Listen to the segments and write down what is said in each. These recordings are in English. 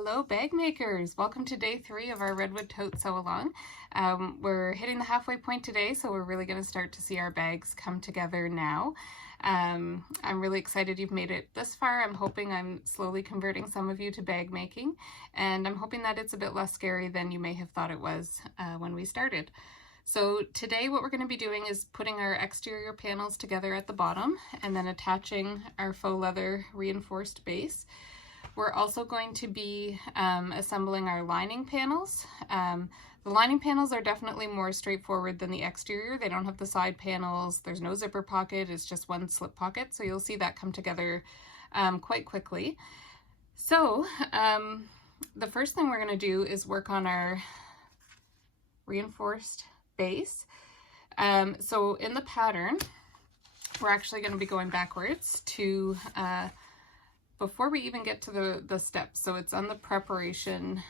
Hello bag makers! Welcome to day 3 of our Redwood Tote sew along. We're hitting the halfway point today, so we're really going to start to see our bags come together now. I'm really excited you've made it this far. I'm hoping I'm slowly converting some of you to bag making, and I'm hoping that it's a bit less scary than you may have thought it was when we started. So today what we're going to be doing is putting our exterior panels together at the bottom and then attaching our faux leather reinforced base. We're also going to be assembling our lining panels. The lining panels are definitely more straightforward than the exterior. They don't have the side panels, there's no zipper pocket, it's just one slip pocket, so you'll see that come together quite quickly. So the first thing we're going to do is work on our reinforced base. So in the pattern, we're actually going to be going backwards to before we even get to the steps. So it's on the preparation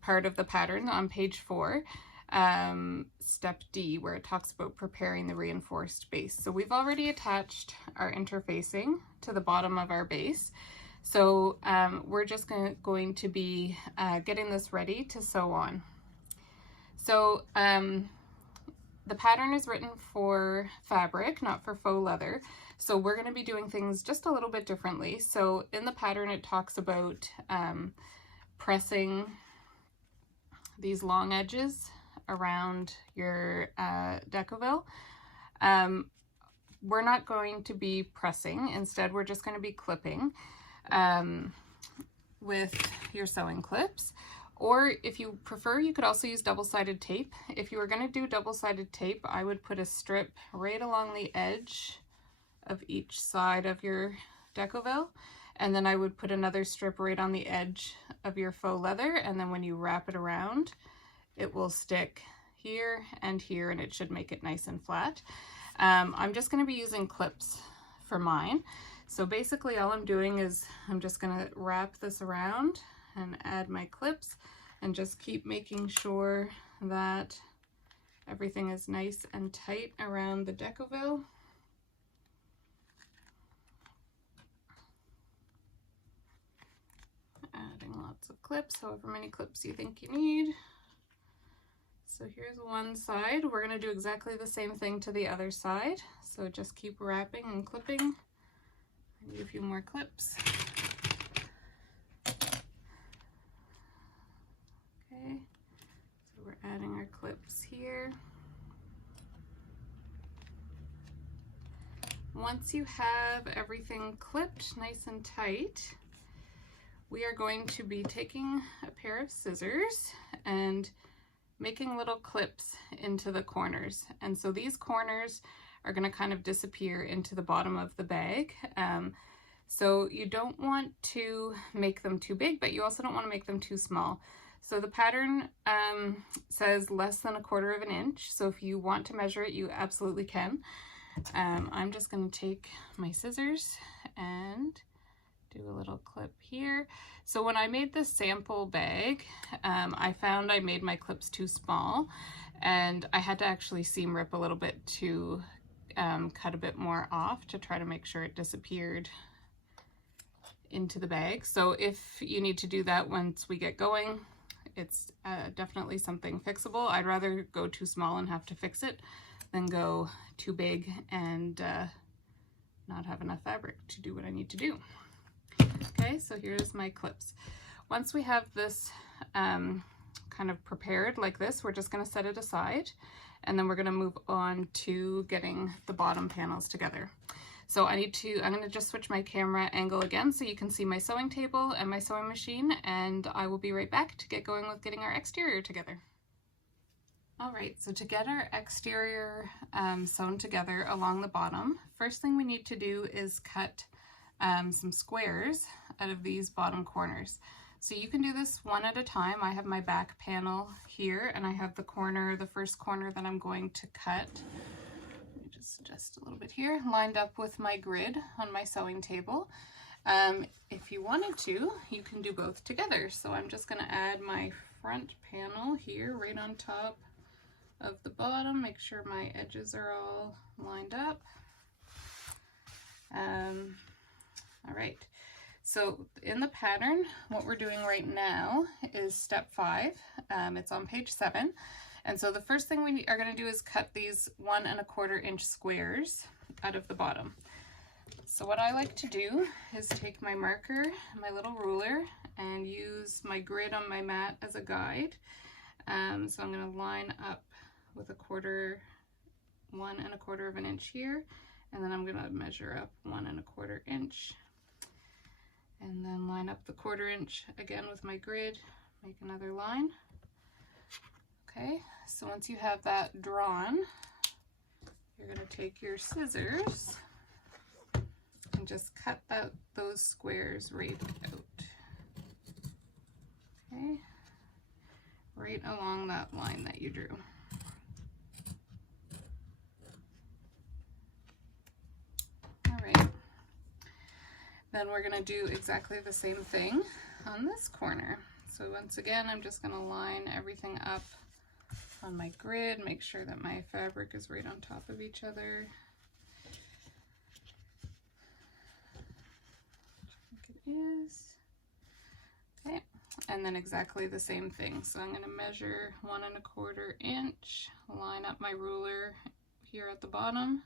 part of the pattern on page 4, step D, where it talks about preparing the reinforced base. So we've already attached our interfacing to the bottom of our base. So we're just going to be getting this ready to sew on. So the pattern is written for fabric, not for faux leather. So we're going to be doing things just a little bit differently. So in the pattern, it talks about pressing these long edges around your decoville. We're not going to be pressing. Instead, we're just going to be clipping with your sewing clips. Or if you prefer, you could also use double-sided tape. If you were going to do double-sided tape, I would put a strip right along the edge of each side of your decoville, and then I would put another strip right on the edge of your faux leather, and then when you wrap it around, it will stick here and here, and it should make it nice and flat. I'm just going to be using clips for mine. So basically all I'm doing is I'm just going to wrap this around and add my clips and just keep making sure that everything is nice and tight around the decoville. Adding lots of clips, however many clips you think you need. So here's one side. We're going to do exactly the same thing to the other side. So just keep wrapping and clipping. I need a few more clips. Okay, so we're adding our clips here. Once you have everything clipped nice and tight, we are going to be taking a pair of scissors and making little clips into the corners. And so these corners are going to kind of disappear into the bottom of the bag. So you don't want to make them too big, but you also don't want to make them too small. So the pattern says less than 1/4 inch. So if you want to measure it, you absolutely can. I'm just going to take my scissors and do a little clip here. So when I made this sample bag, I found I made my clips too small, and I had to actually seam rip a little bit to cut a bit more off to try to make sure it disappeared into the bag. So if you need to do that once we get going, it's definitely something fixable. I'd rather go too small and have to fix it than go too big and not have enough fabric to do what I need to do. Okay, so here's my clips. Once we have this kind of prepared like this, we're just going to set it aside, and then we're going to move on to getting the bottom panels together. So I'm going to just switch my camera angle again so you can see my sewing table and my sewing machine, and I will be right back to get going with getting our exterior together. Alright, so to get our exterior sewn together along the bottom, first thing we need to do is cut some squares out of these bottom corners. So you can do this one at a time. I have my back panel here, and I have the first corner that I'm going to cut. Let me just adjust a little bit here, lined up with my grid on my sewing table. If you wanted to, you can do both together. So I'm just going to add my front panel here right on top of the bottom, make sure my edges are all lined up. All right, So in the pattern, what we're doing right now is step 5. It's on page 7. And so the first thing we are going to do is cut these 1 1/4 inch squares out of the bottom. So what I like to do is take my marker, my little ruler, and use my grid on my mat as a guide. So I'm going to line up with 1 1/4 of an inch here, and then I'm going to measure up 1 1/4 inch. And then line up the 1/4 inch again with my grid, make another line. Okay, so once you have that drawn, you're going to take your scissors and just cut those squares right out. Okay, right along that line that you drew. All right. Then we're going to do exactly the same thing on this corner. So once again, I'm just going to line everything up on my grid, make sure that my fabric is right on top of each other. I think it is. Okay, and then exactly the same thing. So I'm going to measure 1 1/4 inch, line up my ruler here at the bottom,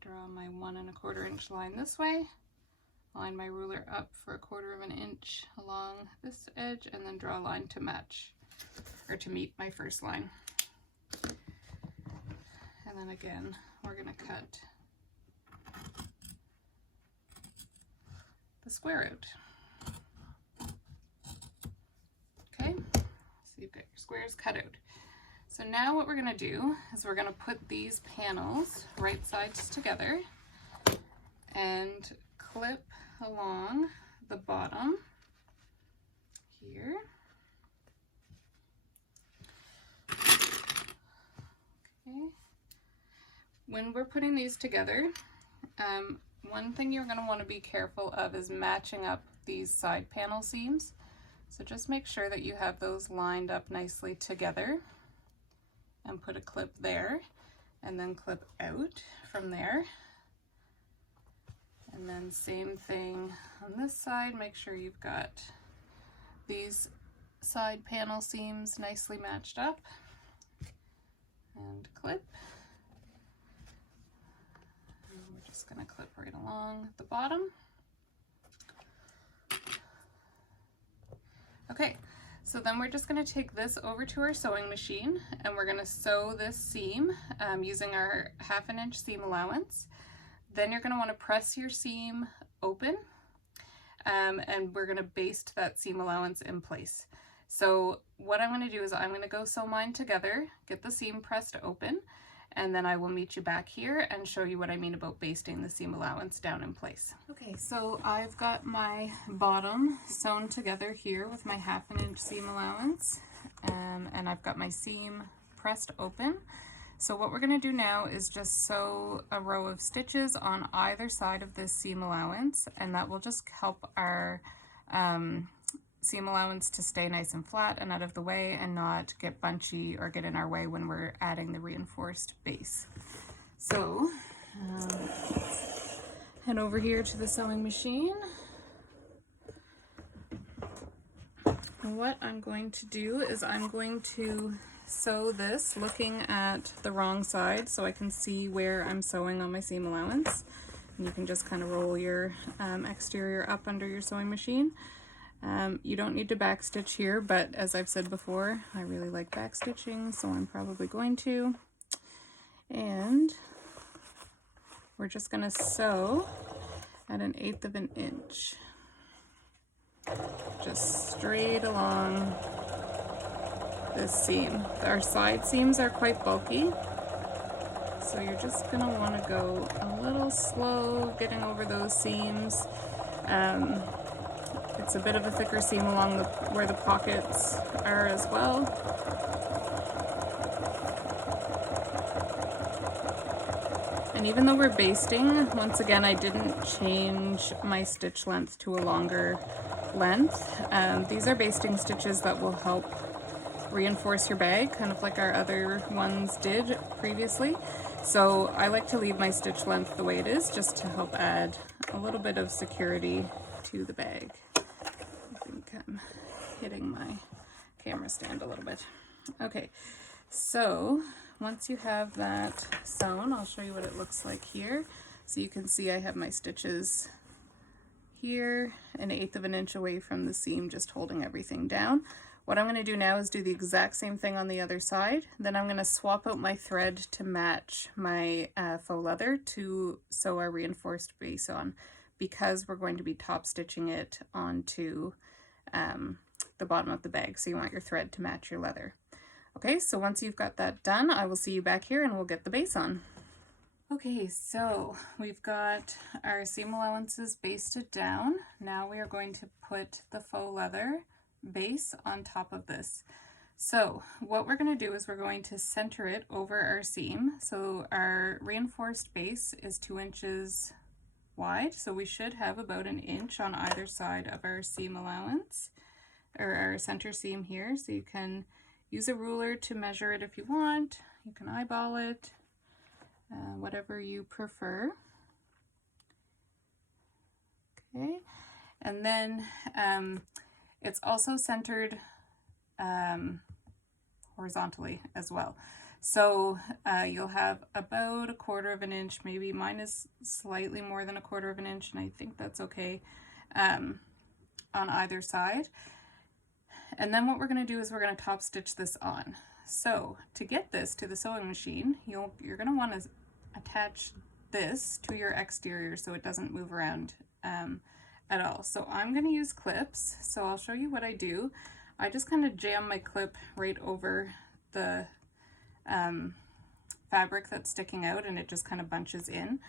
draw my 1 1/4 inch line this way, line my ruler up for 1/4 of an inch along this edge, and then draw a line to match, or to meet my first line. And then again, we're going to cut the square out. Okay, so you've got your squares cut out. So now what we're going to do is we're going to put these panels right sides together and clip along the bottom here. Okay. When we're putting these together, one thing you're going to want to be careful of is matching up these side panel seams. So just make sure that you have those lined up nicely together, and put a clip there, and then clip out from there. And then same thing on this side, make sure you've got these side panel seams nicely matched up, and clip. And we're just going to clip right along the bottom. Okay, so then we're just going to take this over to our sewing machine, and we're going to sew this seam using our 1/2 inch seam allowance. Then you're going to want to press your seam open, and we're going to baste that seam allowance in place. So what I'm going to do is I'm going to go sew mine together, get the seam pressed open, and then I will meet you back here and show you what I mean about basting the seam allowance down in place. Okay, so I've got my bottom sewn together here with my 1/2 inch seam allowance, and I've got my seam pressed open. So what we're going to do now is just sew a row of stitches on either side of this seam allowance, and that will just help our seam allowance to stay nice and flat and out of the way and not get bunchy or get in our way when we're adding the reinforced base. So head over here to the sewing machine. And what I'm going to do is I'm going to sew this looking at the wrong side so I can see where I'm sewing on my seam allowance. And you can just kind of roll your exterior up under your sewing machine. You don't need to backstitch here, but as I've said before, I really like backstitching, so I'm probably going to. And we're just going to sew at 1/8 of an inch, just straight along this seam. Our side seams are quite bulky, so you're just going to want to go a little slow getting over those seams. It's a bit of a thicker seam along where the pockets are as well. And even though we're basting, once again, I didn't change my stitch length to a longer length. These are basting stitches that will help reinforce your bag, kind of like our other ones did previously. So I like to leave my stitch length the way it is, just to help add a little bit of security to the bag. I think I'm hitting my camera stand a little bit. Okay, so once you have that sewn, I'll show you what it looks like here. So you can see I have my stitches here, 1/8 of an inch away from the seam, just holding everything down. What I'm going to do now is do the exact same thing on the other side. Then I'm going to swap out my thread to match my faux leather to sew our reinforced base on, because we're going to be top stitching it onto the bottom of the bag. So you want your thread to match your leather. Okay, so once you've got that done, I will see you back here and we'll get the base on. Okay, so we've got our seam allowances basted down. Now we are going to put the faux leather base on top of this. So what we're going to do is we're going to center it over our seam. So our reinforced base is 2 inches wide, so we should have about 1 inch on either side of our seam allowance, or our center seam here. So you can use a ruler to measure it if you want. You can eyeball it, whatever you prefer. Okay, and then it's also centered horizontally as well. So you'll have about 1/4 of an inch, maybe mine is slightly more than 1/4 of an inch, and I think that's okay, on either side. And then what we're going to do is we're going to top stitch this on. So to get this to the sewing machine, you're going to want to attach this to your exterior so it doesn't move around at all. So I'm going to use clips, so I'll show you what I do. I just kind of jam my clip right over the fabric that's sticking out, and it just kind of bunches in.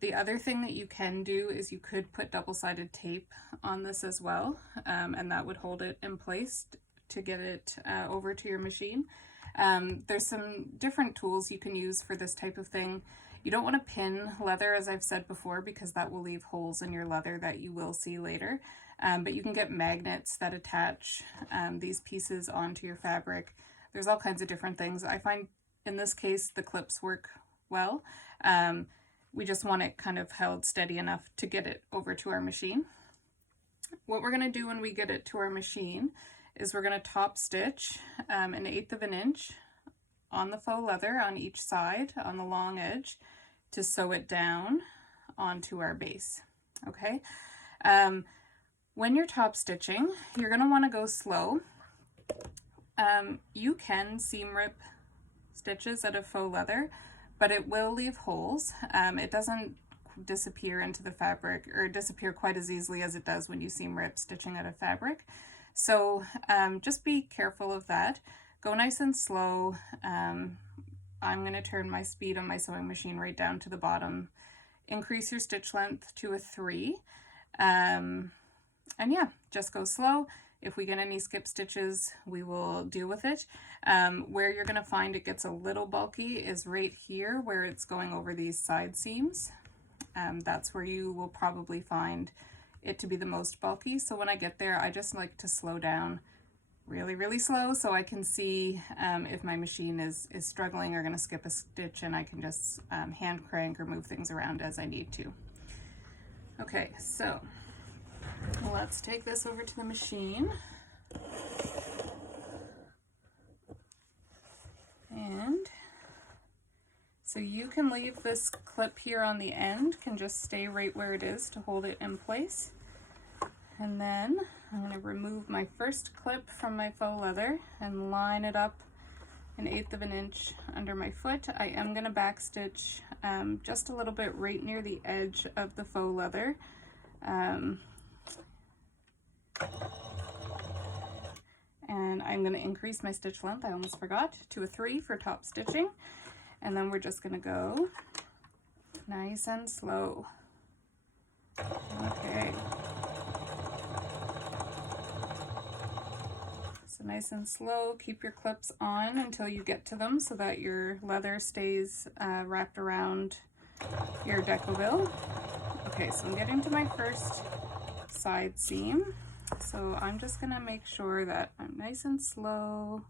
The other thing that you can do is you could put double-sided tape on this as well, and that would hold it in place to get it over to your machine. There's some different tools you can use for this type of thing. You don't want to pin leather, as I've said before, because that will leave holes in your leather that you will see later. But you can get magnets that attach these pieces onto your fabric. There's all kinds of different things. I find in this case the clips work well. We just want it kind of held steady enough to get it over to our machine. What we're going to do when we get it to our machine is we're going to top stitch 1/8 of an inch on the faux leather on each side on the long edge to sew it down onto our base. Okay, when you're top stitching, you're going to want to go slow. You can seam rip stitches out of faux leather, but it will leave holes. It doesn't disappear into the fabric, or disappear quite as easily as it does when you seam rip stitching out of fabric. So just be careful of that. Go nice and slow. I'm going to turn my speed on my sewing machine right down to the bottom. Increase your stitch length to a 3. And yeah, just go slow. If we get any skip stitches, we will deal with it. Where you're going to find it gets a little bulky is right here where it's going over these side seams. That's where you will probably find it to be the most bulky. So when I get there, I just like to slow down really, really slow so I can see if my machine is struggling or going to skip a stitch, and I can just hand crank or move things around as I need to. Okay, so let's take this over to the machine. And so you can leave this clip here on the end, can just stay right where it is to hold it in place. And then I'm going to remove my first clip from my faux leather and line it up 1/8 of an inch under my foot. I am going to backstitch just a little bit right near the edge of the faux leather. And I'm going to increase my stitch length, I almost forgot, to a 3 for top stitching. And then we're just going to go nice and slow. Okay. So nice and slow, keep your clips on until you get to them so that your leather stays wrapped around your decoville. Okay, so I'm getting to my first side seam. So I'm just gonna make sure that I'm nice and slow.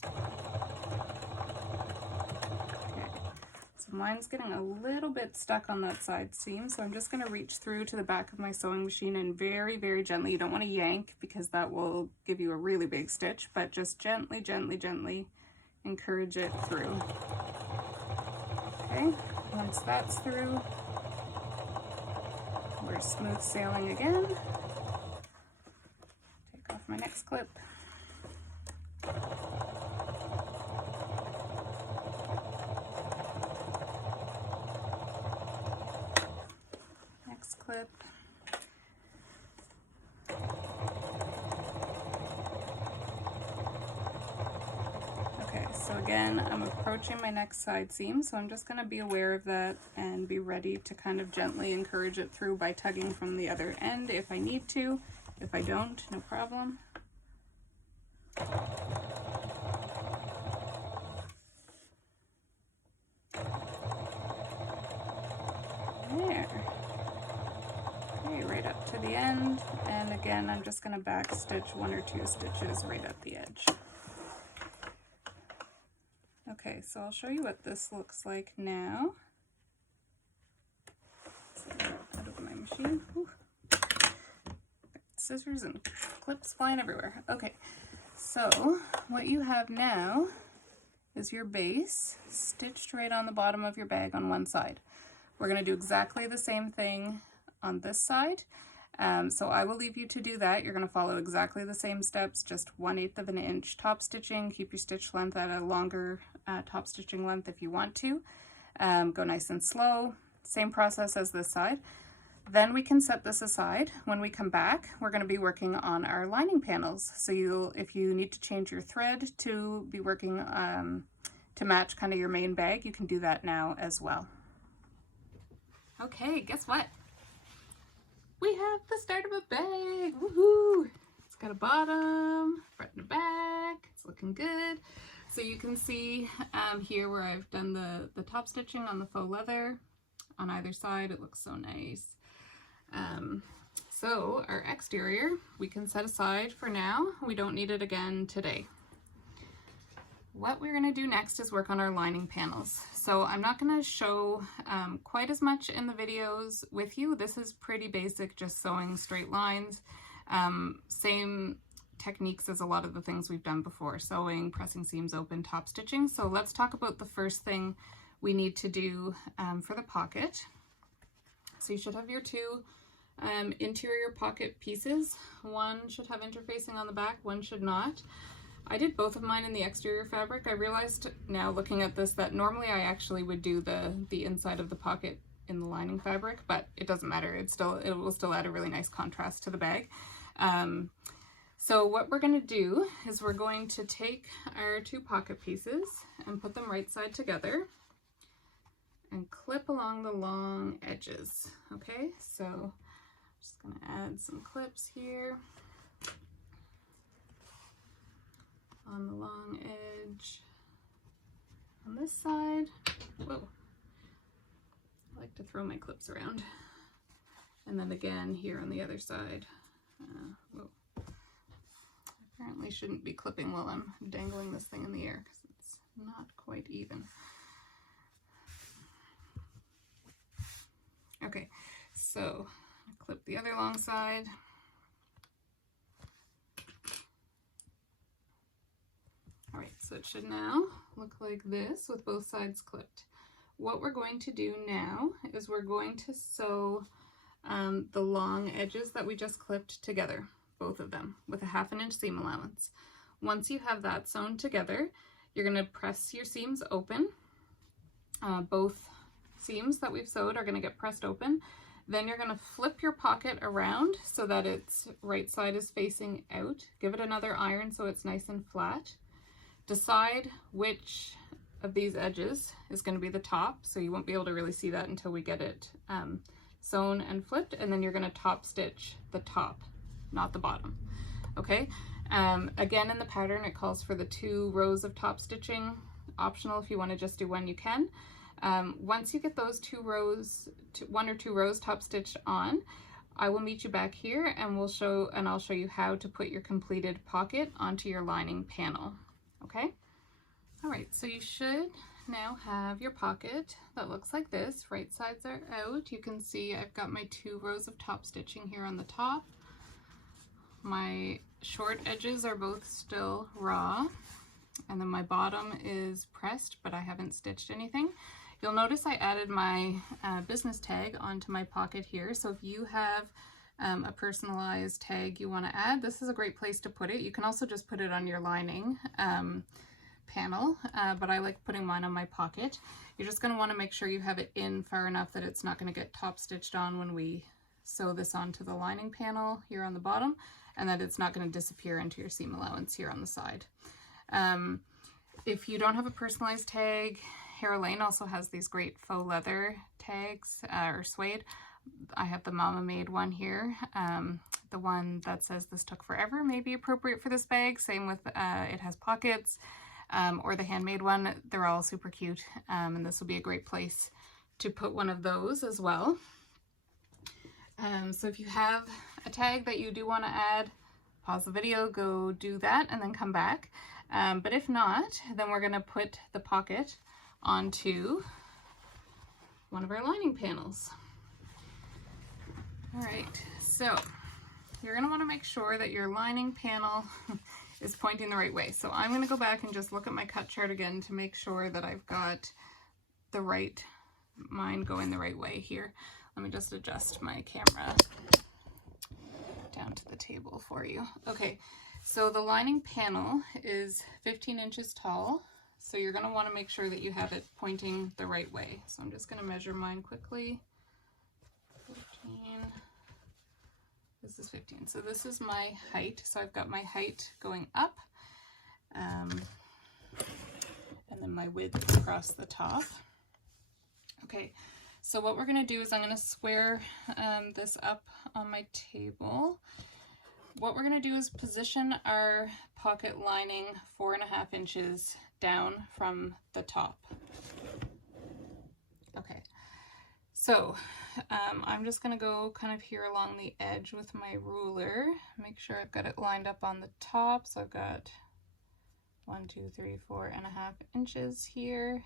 Okay, so mine's getting a little bit stuck on that side seam, so I'm just going to reach through to the back of my sewing machine and very, very gently, you don't want to yank because that will give you a really big stitch, but just gently, gently, gently encourage it through. Okay, once that's through, we're smooth sailing again. Take off my next clip. Next clip. Okay, so again, I'm approaching my next side seam, so I'm just going to be aware of that and be ready to kind of gently encourage it through by tugging from the other end if I need to. If I don't, no problem. There. Okay, right up to the end, and again I'm just going to back stitch 1 or 2 stitches right at the edge. Okay, so I'll show you what this looks like now. Out of my machine. Whew. Scissors and clips flying everywhere. Okay, so what you have now is your base stitched right on the bottom of your bag on one side. We're going to do exactly the same thing on this side. So I will leave you to do that. You're going to follow exactly the same steps, just 1/8 of an inch top stitching. Keep your stitch length at a longer top stitching length if you want to. Go nice and slow. Same process as this side. Then we can set this aside. When we come back, we're going to be working on our lining panels. So if you need to change your thread to be working to match kind of your main bag, you can do that now as well. Okay, guess what? We have the start of a bag. Woohoo! It's got a bottom, front and a back. It's looking good. So you can see here where I've done the top stitching on the faux leather on either side. It looks so nice. So our exterior we can set aside for now. We don't need it again today. What we're going to do next is work on our lining panels. So I'm not going to show quite as much in the videos with you. This is pretty basic, just sewing straight lines. Same techniques as a lot of the things we've done before, sewing, pressing seams open, top stitching. So let's talk about the first thing we need to do for the pocket. So you should have your 2 interior pocket pieces. One should have interfacing on the back, one should not. I did both of mine in the exterior fabric. I realized now looking at this that normally I actually would do the inside of the pocket in the lining fabric, but it doesn't matter. It will still add a really nice contrast to the bag. So what we're going to do is we're going to take our 2 pocket pieces and put them right side together and clip along the long edges. Okay, so I'm just going to add some clips here on the long edge on this side. Whoa, I like to throw my clips around. And then again here on the other side. Whoa. Apparently shouldn't be clipping while I'm dangling this thing in the air because it's not quite even. Okay, so clip the other long side. All right, so it should now look like this with both sides clipped. What we're going to do now is we're going to sew the long edges that we just clipped together, both of them, with a 1/2 inch seam allowance. Once you have that sewn together, you're going to press your seams open. Both seams that we've sewed are going to get pressed open. Then you're going to flip your pocket around so that its right side is facing out. Give it another iron so it's nice and flat. Decide which of these edges is going to be the top, so you won't be able to really see that until we get it sewn and flipped, and then you're going to top stitch the top, not the bottom. Okay, again in the pattern it calls for the 2 rows of top stitching. Optional if you want to just do 1, you can. Once you get those 2 rows, 1 or 2 rows top stitched on, I will meet you back here and I'll show you how to put your completed pocket onto your lining panel. Okay? All right, so you should now have your pocket that looks like this. Right sides are out. You can see I've got my 2 rows of top stitching here on the top. My short edges are both still raw, and then my bottom is pressed, but I haven't stitched anything. You'll notice I added my business tag onto my pocket here, so if you have a personalized tag you want to add, this is a great place to put it. You can also just put it on your lining panel, but I like putting mine on my pocket. You're just going to want to make sure you have it in far enough that it's not going to get top stitched on when we sew this onto the lining panel here on the bottom, and that it's not going to disappear into your seam allowance here on the side. If you don't have a personalized tag, Hara Lane also has these great faux leather tags or suede. I have the Mama Made one here. The one that says "This took forever" may be appropriate for this bag. Same with it has pockets, or the handmade one. They're all super cute, and this will be a great place to put one of those as well. So if you have a tag that you do want to add, pause the video, go do that, and then come back. But if not, then we're going to put the pocket onto one of our lining panels. All right, so you're going to want to make sure that your lining panel is pointing the right way. So I'm going to go back and just look at my cut chart again to make sure that I've got the right, mine going the right way here. Let me just adjust my camera down to the table for you. Okay, so the lining panel is 15 inches tall, so you're going to want to make sure that you have it pointing the right way. So I'm just going to measure mine quickly. 15. This is 15. So this is my height. So I've got my height going up, and then my width across the top. Okay, so what we're going to do is I'm going to square this up on my table. What we're going to do is position our pocket lining 4.5 inches down from the top. Okay, so I'm just going to go kind of here along the edge with my ruler, make sure I've got it lined up on the top. So I've got 1, 2, 3, 4.5 inches here,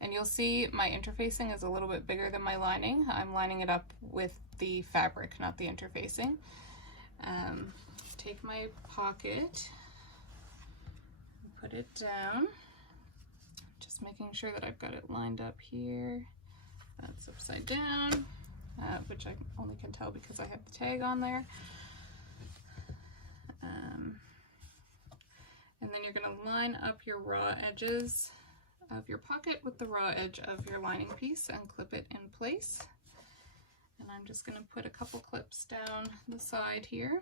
and you'll see my interfacing is a little bit bigger than my lining. I'm lining it up with the fabric, not the interfacing. Take my pocket, put it down, just making sure that I've got it lined up here. That's upside down, which I only can tell because I have the tag on there. And then you're going to line up your raw edges of your pocket with the raw edge of your lining piece and clip it in place. And I'm just going to put a couple clips down the side here.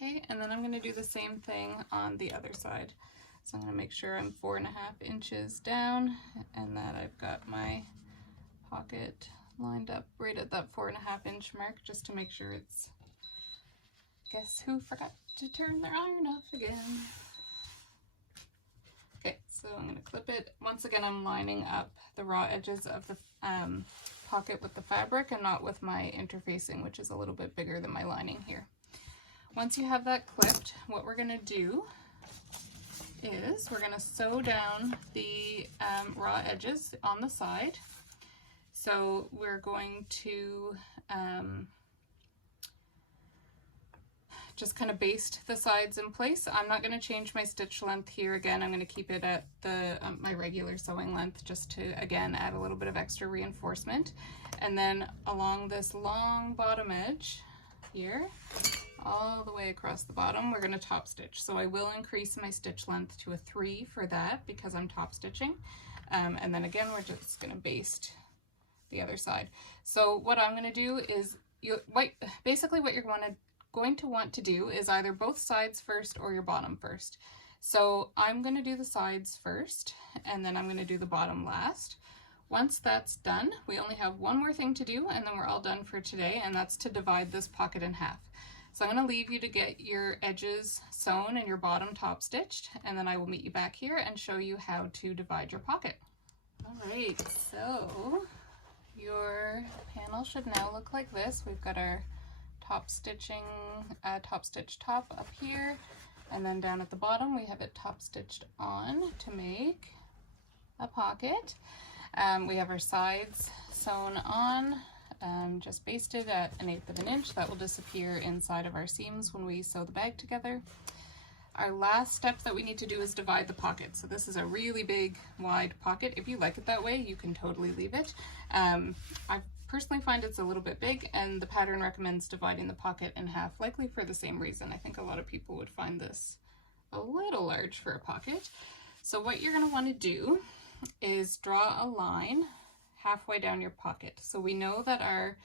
Okay, and then I'm going to do the same thing on the other side. So I'm going to make sure I'm 4.5 inches down and that I've got my pocket lined up right at that 4.5 inch mark, just to make sure it's, guess who forgot to turn their iron off again. Okay, so I'm going to clip it. Once again, I'm lining up the raw edges of the pocket with the fabric and not with my interfacing, which is a little bit bigger than my lining here. Once you have that clipped, what we're going to do is we're going to sew down the raw edges on the side. So we're going to just kind of baste the sides in place. I'm not going to change my stitch length here. Again, I'm going to keep it at the my regular sewing length, just to again add a little bit of extra reinforcement. And then along this long bottom edge here, all the way across the bottom, we're going to top stitch. So I will increase my stitch length to a 3 for that because I'm top stitching. And then again, we're just going to baste the other side. So what I'm going to do is, basically what you're going to want to do is either both sides first or your bottom first. So I'm going to do the sides first, and then I'm going to do the bottom last. Once that's done, we only have one more thing to do, and then we're all done for today, and that's to divide this pocket in half. So I'm going to leave you to get your edges sewn and your bottom top stitched, and then I will meet you back here and show you how to divide your pocket. All right, so your panel should now look like this. We've got our top stitching, top stitch top up here, And then down at the bottom we have it top stitched on to make a pocket. We have our sides sewn on, just basted at 1/8 of an inch. That will disappear inside of our seams when we sew the bag together. Our last step that we need to do is divide the pocket. So this is a really big, wide pocket. If you like it that way, you can totally leave it. I personally find it's a little bit big, and the pattern recommends dividing the pocket in half, likely for the same reason. I think a lot of people would find this a little large for a pocket. So what you're going to want to do is draw a line halfway down your pocket. So we know that our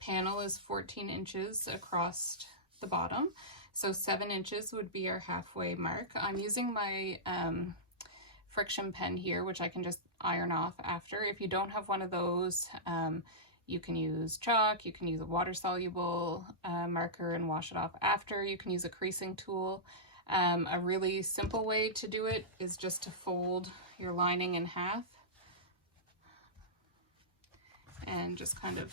panel is 14 inches across the bottom. So 7 inches would be our halfway mark. I'm using my friction pen here, which I can just iron off after. If you don't have one of those, you can use chalk, you can use a water-soluble marker and wash it off after. You can use a creasing tool. A really simple way to do it is just to fold your lining in half and just kind of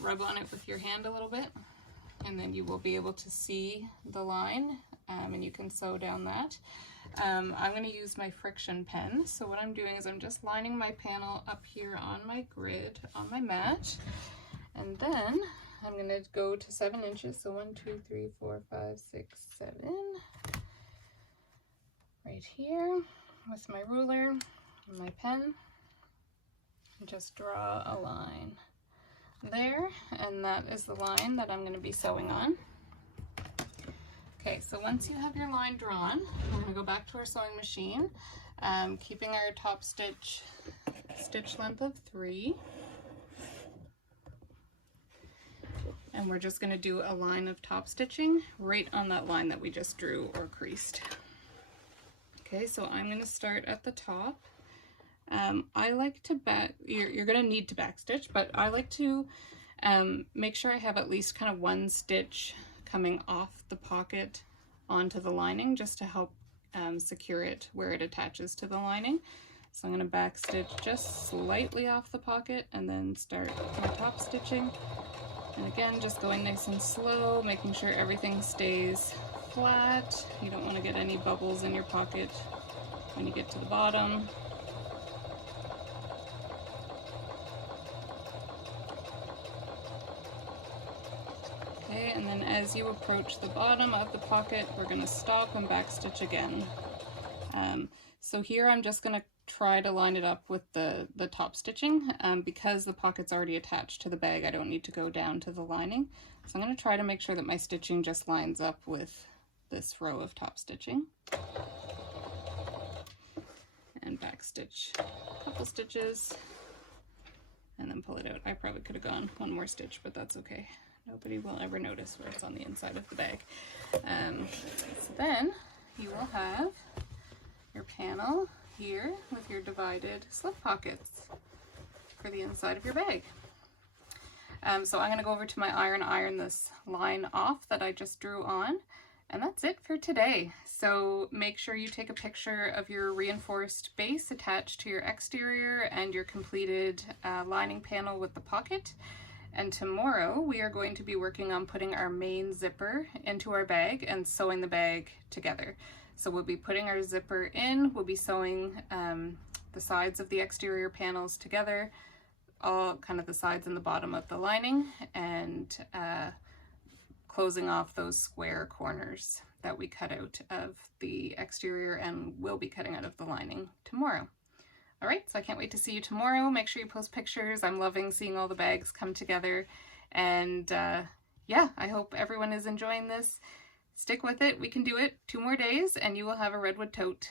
rub on it with your hand a little bit, and then you will be able to see the line, and you can sew down that. I'm going to use my friction pen. So what I'm doing is I'm just lining my panel up here on my grid, on my mat, and then I'm going to go to 7 inches. So 1, 2, 3, 4, 5, 6, 7, right here with my ruler and my pen. Just draw a line there, and that is the line that I'm going to be sewing on. Okay, so once you have your line drawn, we're going to go back to our sewing machine, keeping our top stitch length of 3. And we're just going to do a line of top stitching right on that line that we just drew or creased. Okay, so I'm going to start at the top. I like to you're going to need to backstitch, but I like to make sure I have at least kind of 1 stitch coming off the pocket onto the lining, just to help secure it where it attaches to the lining. So I'm going to backstitch just slightly off the pocket and then start my top stitching. And again, just going nice and slow, making sure everything stays flat. You don't want to get any bubbles in your pocket when you get to the bottom. Okay, and then as you approach the bottom of the pocket, we're going to stop and backstitch again. So here I'm just going to try to line it up with the top stitching. Because the pocket's already attached to the bag, I don't need to go down to the lining. So I'm going to try to make sure that my stitching just lines up with this row of top stitching. And backstitch a couple stitches, and then pull it out. I probably could have gone 1 more stitch, but that's okay. Nobody will ever notice where it's on the inside of the bag. So then you will have your panel here with your divided slip pockets for the inside of your bag. So I'm going to go over to my iron this line off that I just drew on, and that's it for today. So make sure you take a picture of your reinforced base attached to your exterior and your completed lining panel with the pocket. And tomorrow we are going to be working on putting our main zipper into our bag and sewing the bag together. So we'll be putting our zipper in, we'll be sewing the sides of the exterior panels together, all kind of the sides and the bottom of the lining, and closing off those square corners that we cut out of the exterior and will be cutting out of the lining tomorrow. All right, so I can't wait to see you tomorrow. Make sure you post pictures. I'm loving seeing all the bags come together. And yeah, I hope everyone is enjoying this. Stick with it. We can do it. 2 more days and you will have a Redwood tote.